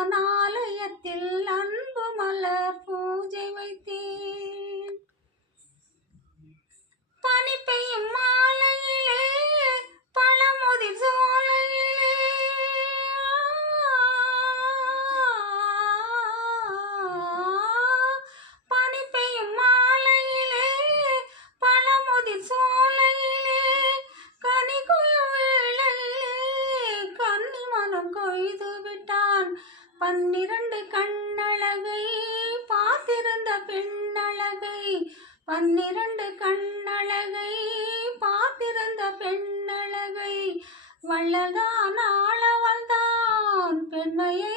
அவன் ஆலயத்தில் அன்பு மலர் பூஜை வைத்தேன். பனி பெய்யும் மாலையிலே பழமுதிர் சோலையிலே பனி பெய்யும் மாலையிலே பழமுதிர் சோலையிலே கனி கொய்யும் வேளையிலே கன்னி மனம் கொய்து விட்டான். 12 கண்ணழகை பார்த்திருந்த பெண்ணழகை 12 கண்ணழகை பார்த்திருந்த பெண்ணழகை வள்ளல்தான் ஆளவள்தான் பெண்மையை